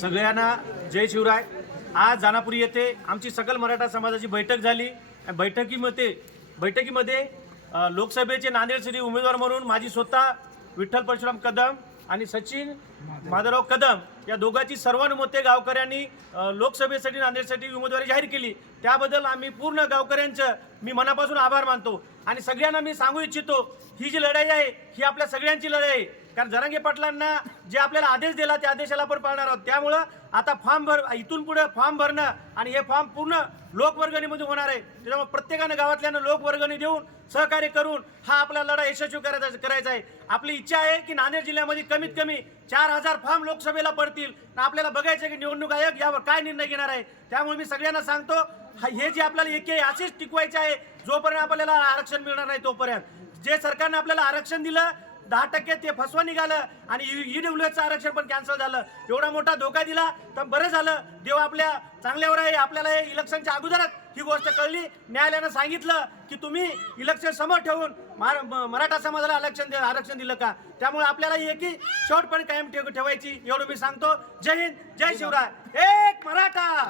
सगळ्यांना जय शिवराय. आज जानापुरी येथे आमची सकल मराठा समाजाची बैठक झाली. बैठकीमध्ये बैठकीमध्ये लोकसभेचे नांदेडसाठी उमेदवार म्हणून माझी स्वतः विठ्ठल परशुराम कदम आणि सचिन माधवराव कदम या दोघांची सर्वानुमते गावकऱ्यांनी लोकसभेसाठी नांदेडसाठी उमेदवारी जाहीर केली. त्याबद्दल आम्ही पूर्ण गावकऱ्यांचं मी मनापासून आभार मानतो. आणि सगळ्यांना मी सांगू इच्छितो ही जी लढाई आहे ही आपल्या सगळ्यांची लढाई आहे. कारण जरांगे पाटलांना जे आपल्याला आदेश दिला त्या आदेशाला पण पाळणार आहोत. त्यामुळं आता फॉर्म भर इथून पुढे फॉर्म भरणं आणि हे फॉर्म पूर्ण लोकवर्गणीमध्ये होणार आहे. त्याच्यामुळे प्रत्येकानं गावातल्यानं लोकवर्गणी देऊन सहकार्य करून हा आपला लढा यशस्वी करायचा करायचा आहे. आपली इच्छा आहे की नांदेड जिल्ह्यामध्ये कमीत कमी चार हजार फॉर्म लोकसभेला पडतील. आपल्याला बघायचं आहे की निवडणूक आयोग यावर काय निर्णय घेणार आहे. त्यामुळे मी सगळ्यांना सांगतो हे जे आपल्याला एक आहे असेच टिकवायचे आहे जोपर्यंत आपल्याला आरक्षण मिळणार नाही तोपर्यंत. जे सरकारने आपल्याला आरक्षण दिलं दहा टक्के ते फसवा निघालं आणि ई ईडब्ल्यूएचं आरक्षण पण कॅन्सल झालं. एवढा मोठा धोका दिला तर बरं झालं. देव आपल्या चांगल्यावर आहे आपल्याला हे इलेक्शनच्या अगोदरच ही गोष्ट कळली. न्यायालयानं सांगितलं की तुम्ही इलेक्शन समोर ठेवून मराठा समाजाला आरक्षण दे- आरक्षण दिलं का? त्यामुळे आपल्याला ही की शेवटपर्यंत कायम ठेव ठेवायची एवढं मी सांगतो. जय हिंद जय शिवराय. एक मराठा!